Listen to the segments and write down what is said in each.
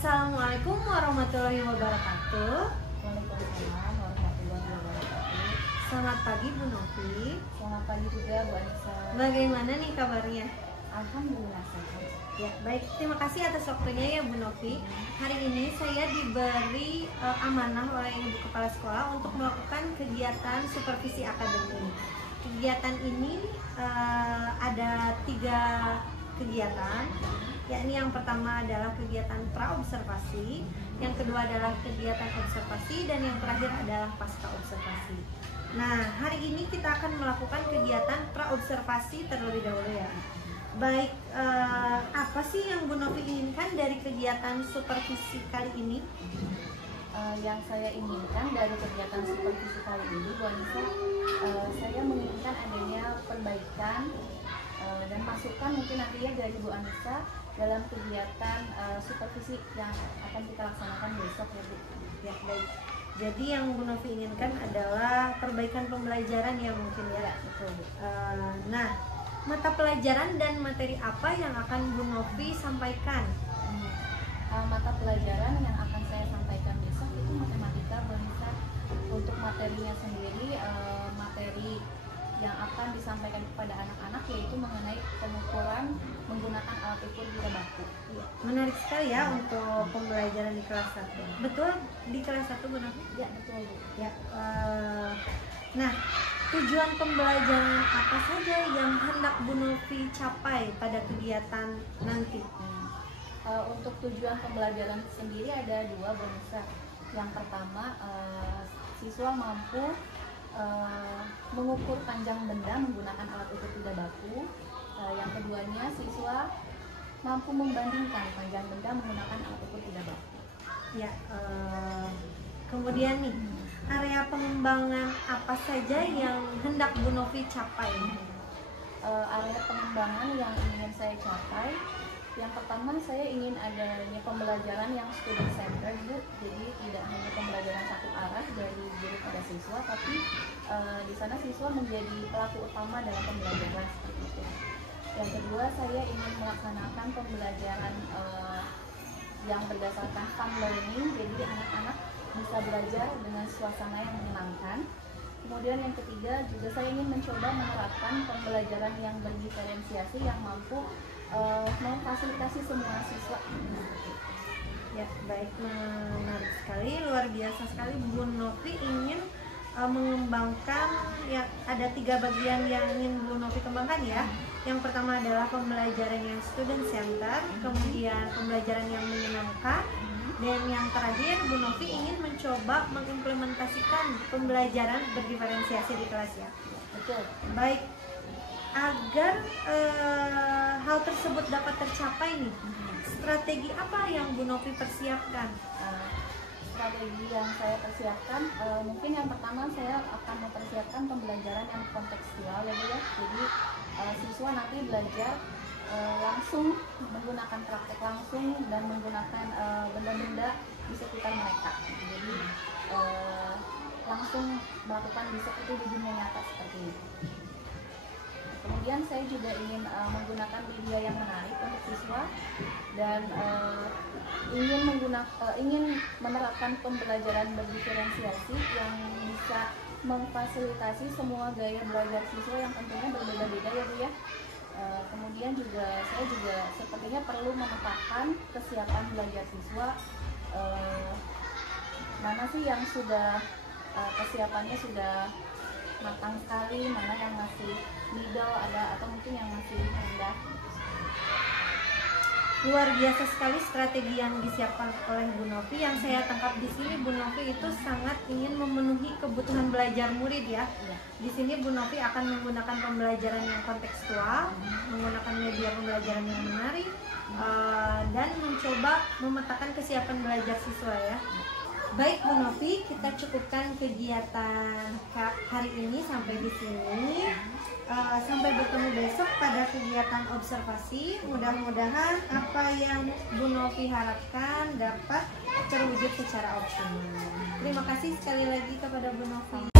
Assalamualaikum warahmatullahi wabarakatuh. Waalaikumsalam warahmatullahi wabarakatuh. Selamat pagi Bu Novi. Selamat pagi juga Bu Anissa. Bagaimana nih kabarnya? Alhamdulillah sehat. Ya baik, terima kasih atas waktunya ya Bu Novi. Hari ini saya diberi amanah oleh Ibu Kepala Sekolah untuk melakukan kegiatan supervisi akademik. Kegiatan ini ada 3 kegiatan, yakni yang pertama adalah kegiatan pra-observasi, yang kedua adalah kegiatan observasi, dan yang terakhir adalah pasca observasi. Nah, hari ini kita akan melakukan kegiatan pra-observasi terlebih dahulu ya. Baik, apa sih yang Bu Novi inginkan dari kegiatan supervisi kali ini? Yang saya inginkan dari kegiatan supervisi kali ini Bu Anissa, saya menginginkan adanya perbaikan dan masukan mungkin nantinya dari Bu Anissa dalam kegiatan supervisi yang akan kita laksanakan besok ya Bu. Ya baik. Jadi yang Bu Novi inginkan adalah perbaikan pembelajaran ya mungkin ya. Betul Bu. Nah, mata pelajaran dan materi apa yang akan Bu Novi sampaikan? Mata pelajaran yang akan saya sampaikan besok itu matematika Bu Anissa. Untuk materinya sendiri, materi yang akan disampaikan kepada anak-anak yaitu mengenai pengukuran menggunakan alat ukur gula baku. Menarik sekali ya untuk pembelajaran di kelas 1. Betul di kelas 1 Bu Novi? Ya betul Bu. Ya. Nah, tujuan pembelajaran apa saja yang hendak Bu Novi capai pada kegiatan nanti? Untuk tujuan pembelajaran sendiri ada 2 Bu Anissa. Yang pertama, siswa mampu mengukur panjang benda menggunakan alat ukur tidak baku. Yang keduanya, siswa mampu membandingkan panjang benda menggunakan alat ukur tidak baku. Ya, kemudian nih, area pengembangan apa saja yang hendak Bu Novi capai? Area pengembangan yang ingin saya capai, yang pertama saya ingin adanya pembelajaran yang student centered Bu. Jadi tidak hanya pembelajaran satu arah dari guru pada siswa, tapi di sana siswa menjadi pelaku utama dalam pembelajaran seperti itu. Yang kedua, saya ingin melaksanakan pembelajaran yang berdasarkan fun learning, jadi anak-anak bisa belajar dengan suasana yang menyenangkan. Kemudian yang ketiga, juga saya ingin mencoba menerapkan pembelajaran yang berdiferensiasi yang mampu memfasilitasi semua siswa. Ya, baik, menarik sekali, luar biasa sekali. Bu Novi ingin mengembangkan, ya ada 3 bagian yang ingin Bu Novi kembangkan ya. Yang pertama adalah pembelajaran yang student center, kemudian pembelajaran yang menyenangkan, dan yang terakhir Bu Novi ingin mencoba mengimplementasikan pembelajaran berdiferensiasi di kelas ya. Betul. Baik, agar hal tersebut dapat tercapai nih, strategi apa yang Bu Novi persiapkan? Strategi yang saya persiapkan, mungkin yang pertama saya akan mempersiapkan pembelajaran yang kontekstual ya Bu ya. Jadi siswa nanti belajar langsung menggunakan praktek langsung dan menggunakan benda-benda di sekitar mereka. Jadi langsung melakukan riset itu di dunia nyata seperti ini. Kemudian saya juga ingin menggunakan media yang menarik untuk siswa dan ingin menerapkan pembelajaran berdiferensiasi yang bisa memfasilitasi semua gaya belajar siswa yang tentunya berbeda-beda ya Bu ya. Kemudian juga saya juga sepertinya perlu memetakan kesiapan belajar siswa, mana sih yang sudah kesiapannya sudah matang sekali, mana yang masih middle ada atau mungkin yang masih rendah. Luar biasa sekali strategi yang disiapkan oleh Bu Novi. Yang saya tangkap di sini, Bu Novi itu sangat ingin memenuhi kebutuhan belajar murid ya. Di sini Bu Novi akan menggunakan pembelajaran yang kontekstual, menggunakan media pembelajaran yang menarik, dan mencoba memetakan kesiapan belajar siswa ya. Baik Bu Novi, kita cukupkan kegiatan hari ini sampai di sini. Sampai bertemu besok pada kegiatan observasi. Mudah-mudahan apa yang Bu Novi harapkan dapat terwujud secara optimal. Terima kasih sekali lagi kepada Bu Novi.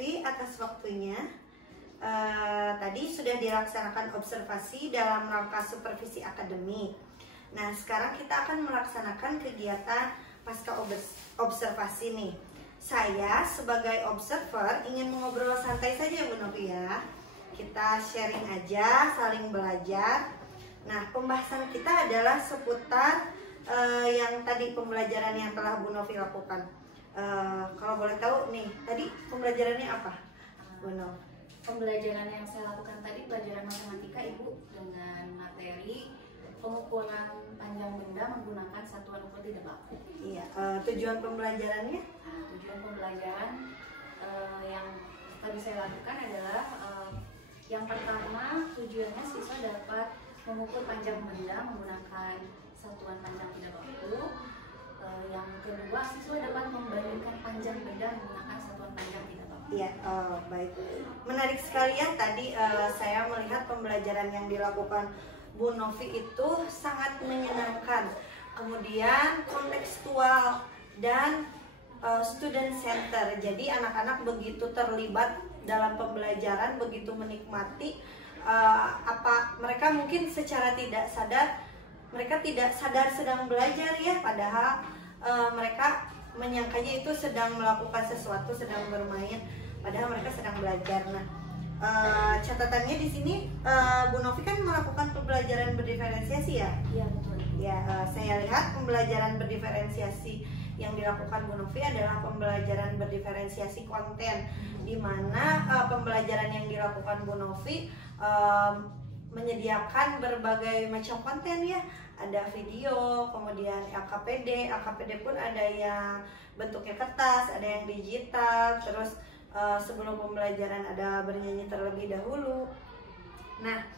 Novi atas waktunya. Tadi sudah dilaksanakan observasi dalam rangka supervisi akademik. Nah, sekarang kita akan melaksanakan kegiatan pasca observasi nih. Saya sebagai observer ingin mengobrol santai saja Bu Novi ya. Kita sharing aja, saling belajar. Nah, pembahasan kita adalah seputar yang tadi pembelajaran yang telah Bu Novi lakukan. Kalau boleh tahu nih, tadi pembelajarannya apa, Bu Novi? Pembelajaran yang saya lakukan tadi pelajaran matematika Ibu, dengan materi pengukuran panjang benda menggunakan satuan ukur tidak baku. Iya, tujuan pembelajarannya? Tujuan pembelajaran yang tadi saya lakukan adalah yang pertama, tujuannya siswa dapat mengukur panjang benda menggunakan satuan panjang tidak baku. Yang kedua, siswa dapat membandingkan panjang benda menggunakan satuan panjang tidak baku. Iya, baik. Menarik sekali ya, tadi saya melihat pembelajaran yang dilakukan Bu Novi itu sangat menyenangkan. Kemudian kontekstual dan student center. Jadi anak-anak begitu terlibat dalam pembelajaran, begitu menikmati mereka mungkin secara tidak sadar, mereka tidak sadar sedang belajar ya, padahal mereka menyangkanya itu sedang melakukan sesuatu, sedang bermain, padahal mereka sedang belajar. Nah, catatannya di sini Bu Novi kan melakukan pembelajaran berdiferensiasi ya? Iya, betul. Ya, saya lihat pembelajaran berdiferensiasi yang dilakukan Bu Novi adalah pembelajaran berdiferensiasi konten, di mana pembelajaran yang dilakukan Bu Novi menyediakan berbagai macam konten ya. Ada video, kemudian LKPD pun ada yang bentuknya kertas, ada yang digital, terus sebelum pembelajaran ada bernyanyi terlebih dahulu. Nah,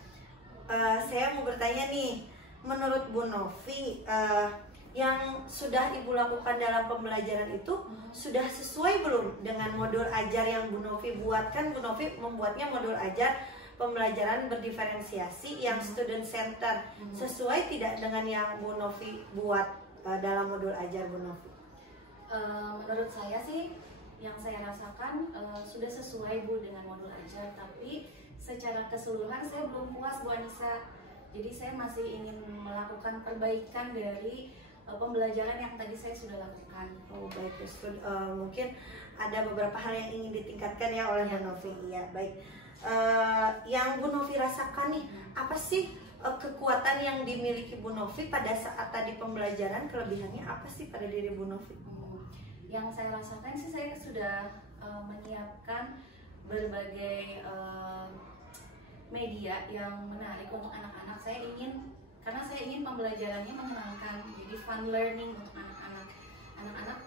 saya mau bertanya nih, menurut Bu Novi, yang sudah Ibu lakukan dalam pembelajaran itu sudah sesuai belum dengan modul ajar yang Bu Novi buat? Kan Bu Novi membuatnya modul ajar pembelajaran berdiferensiasi yang student center. Sesuai tidak dengan yang Bu Novi buat dalam modul ajar Bu Novi? Menurut saya sih, yang saya rasakan sudah sesuai Bu dengan modul ajar, tapi secara keseluruhan saya belum puas Bu Anissa. Jadi saya masih ingin melakukan perbaikan dari pembelajaran yang tadi saya sudah lakukan. Oh baik, mungkin ada beberapa hal yang ingin ditingkatkan ya oleh Bu Novi. Iya baik. Yang Bu Novi rasakan nih, apa sih kekuatan yang dimiliki Bu Novi pada saat tadi pembelajaran? Kelebihannya apa sih pada diri Bu Novi? Yang saya rasakan sih, saya sudah menyiapkan berbagai media yang menarik untuk anak-anak. Karena saya ingin pembelajarannya menyenangkan, jadi fun learning untuk anak-anak. Anak-anak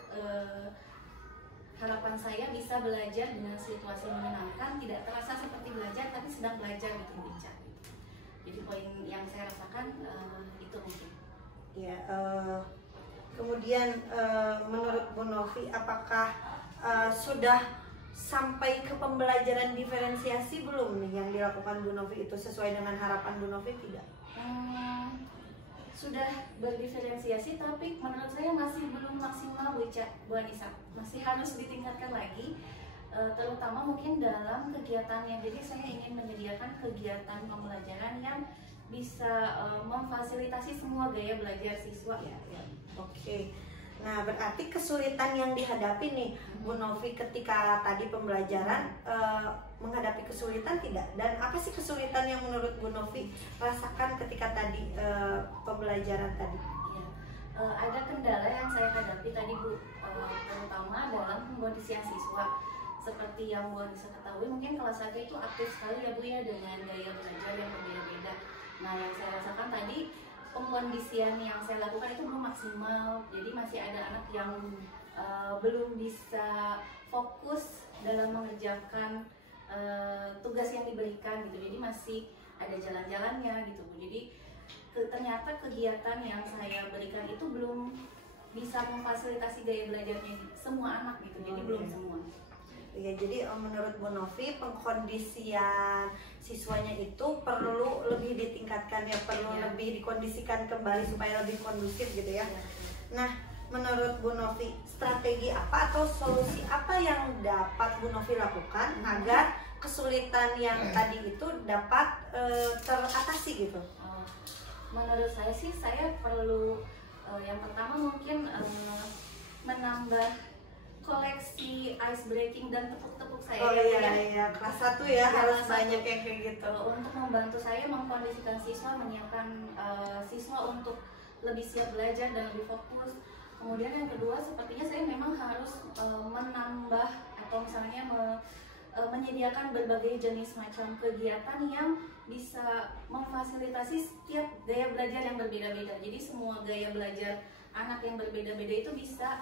harapan saya bisa belajar dengan situasi menyenangkan, tidak terasa seperti belajar tapi sedang belajar gitu bicara. Jadi poin yang saya rasakan itu mungkin. Ya, kemudian menurut Bu Novi, apakah sudah sampai ke pembelajaran diferensiasi belum nih yang dilakukan Bu Novi itu sesuai dengan harapan Bu Novi tidak? Sudah berdiferensiasi, tapi menurut saya masih belum maksimal Bu Anissa. Masih harus ditingkatkan lagi, terutama mungkin dalam kegiatannya. Jadi saya ingin menyediakan kegiatan pembelajaran yang bisa memfasilitasi semua gaya belajar siswa. Ya. Oke. Nah, berarti kesulitan yang dihadapi nih Bu Novi ketika tadi pembelajaran, menghadapi kesulitan tidak? Dan apa sih kesulitan yang menurut Bu Novi rasakan ketika tadi pembelajaran tadi? Ya, ada kendala yang saya hadapi tadi Bu, terutama dalam pengkondisian siswa. Seperti yang Bu bisa ketahui, mungkin kelas 1 itu aktif sekali ya Bu ya, dengan gaya belajar yang berbeda-beda. Nah, yang saya rasakan tadi, pengkondisian yang saya lakukan itu belum maksimal. Jadi masih ada anak yang belum bisa fokus dalam mengerjakan tugas yang diberikan gitu. Jadi masih ada jalan-jalannya gitu Bu. Jadi ternyata kegiatan yang saya berikan itu belum bisa memfasilitasi gaya belajarnya semua anak gitu. Jadi belum semua. Ya, jadi menurut Bu Novi, pengkondisian siswanya itu perlu lebih ditingkatkan ya, perlu lebih dikondisikan kembali supaya lebih kondusif gitu ya. Nah, menurut Bu Novi strategi apa atau solusi apa yang dapat Bu Novi lakukan agar kesulitan yang tadi itu dapat teratasi gitu? Menurut saya sih, saya perlu yang pertama mungkin menambah koleksi ice breaking dan tepuk-tepuk saya. Oh iya, kelas 1 ya, harus banyak yang kayak gitu. Untuk membantu saya mengkondisikan siswa, menyiapkan siswa untuk lebih siap belajar dan lebih fokus. Kemudian yang kedua, sepertinya saya memang harus menambah atau misalnya menyediakan berbagai jenis macam kegiatan yang bisa memfasilitasi setiap gaya belajar yang berbeda-beda. Jadi semua gaya belajar anak yang berbeda-beda itu bisa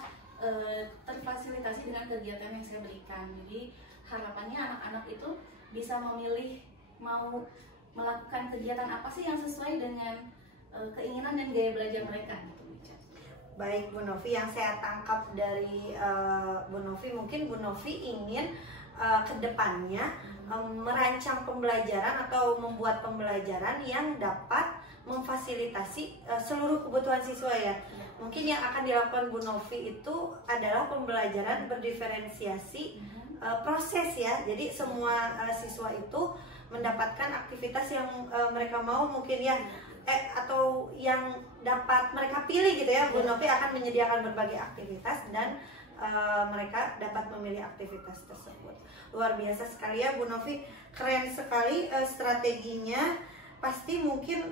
terfasilitasi dengan kegiatan yang saya berikan. Jadi harapannya anak-anak itu bisa memilih mau melakukan kegiatan apa sih yang sesuai dengan keinginan dan gaya belajar mereka gitu. Baik Bu Novi, yang saya tangkap dari Bu Novi, mungkin Bu Novi ingin kedepannya merancang pembelajaran atau membuat pembelajaran yang dapat memfasilitasi seluruh kebutuhan siswa ya. Mungkin yang akan dilakukan Bu Novi itu adalah pembelajaran berdiferensiasi proses ya. Jadi semua siswa itu mendapatkan aktivitas yang mereka mau mungkin ya, atau yang dapat mereka pilih gitu ya. Bu Novi akan menyediakan berbagai aktivitas dan mereka dapat memilih aktivitas tersebut. Luar biasa sekali ya Bu Novi, keren sekali strateginya. Pasti mungkin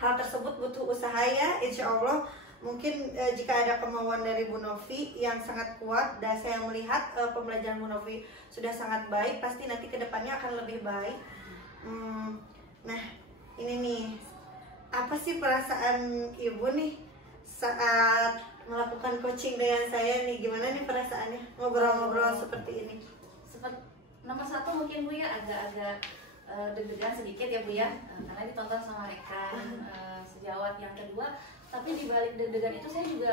hal tersebut butuh usaha ya, insya Allah. Mungkin jika ada kemauan dari Bu Novi yang sangat kuat dan saya melihat pembelajaran Bu Novi sudah sangat baik, pasti nanti kedepannya akan lebih baik. Nah ini nih, apa sih perasaan Ibu nih saat melakukan coaching dengan saya nih? Gimana nih perasaannya ngobrol-ngobrol seperti ini? Nomor satu mungkin Bu ya, agak-agak deg-degan sedikit ya Bu ya, karena ditonton sama rekan sejawat. Yang kedua, tapi di balik deg-degan itu saya juga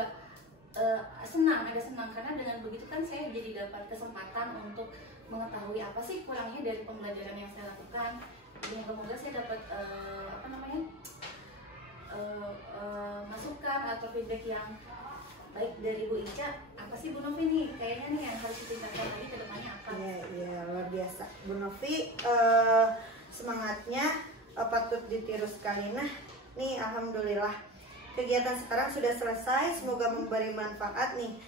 senang karena dengan begitu kan saya jadi dapat kesempatan untuk mengetahui apa sih kurangnya dari pembelajaran yang saya lakukan. Dan semoga saya dapat masukan atau feedback yang baik dari Bu Ica. Apa sih Bu Novi nih kayaknya nih yang harus ditingkatkan lagi ke depannya apa? Iya, luar biasa Bu Novi, semangatnya patut ditiru sekali. Nah nih alhamdulillah kegiatan sekarang sudah selesai, semoga memberi manfaat nih.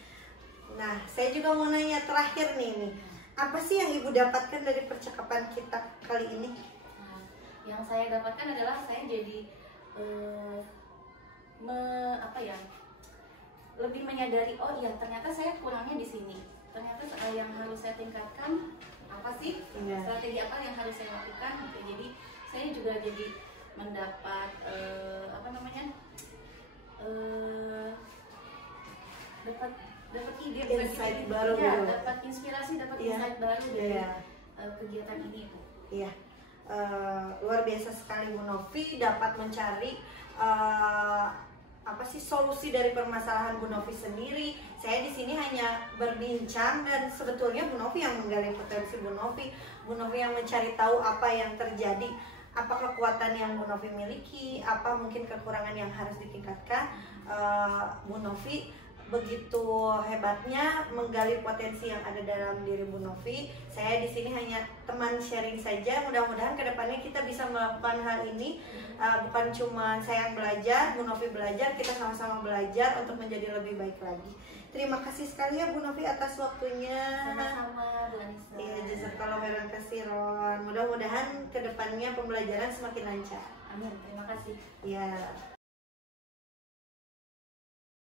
Nah saya juga mau nanya terakhir nih, apa sih yang Ibu dapatkan dari percakapan kita kali ini? Yang saya dapatkan adalah saya jadi lebih menyadari, oh iya ternyata saya kurangnya di sini. Ternyata yang harus saya tingkatkan apa sih? Strategi apa yang harus saya lakukan? Jadi saya juga jadi mendapat dapat ide, insight baru ya, gitu. Dapat inspirasi, dapat insight baru dari kegiatan ini Bu. Iya. Luar biasa sekali Bu Novi dapat mencari apa sih solusi dari permasalahan Bu Novi sendiri. Saya di sini hanya berbincang dan sebetulnya Bu Novi yang menggali potensi Bu Novi yang mencari tahu apa yang terjadi, apa kekuatan yang Bu Novi miliki, apa mungkin kekurangan yang harus ditingkatkan. Bu Novi begitu hebatnya menggali potensi yang ada dalam diri Bu Novi. Saya di sini hanya teman sharing saja. Mudah-mudahan kedepannya kita bisa melakukan hal ini. Bukan cuma saya yang belajar, Bu Novi belajar, kita sama-sama belajar untuk menjadi lebih baik lagi. Terima kasih sekali ya Bu Novi atas waktunya. Sama-sama Bu Anissa. Iya, jazakallahu khairan katsiran. Mudah-mudahan kedepannya pembelajaran semakin lancar. Amin. Terima kasih. Ya.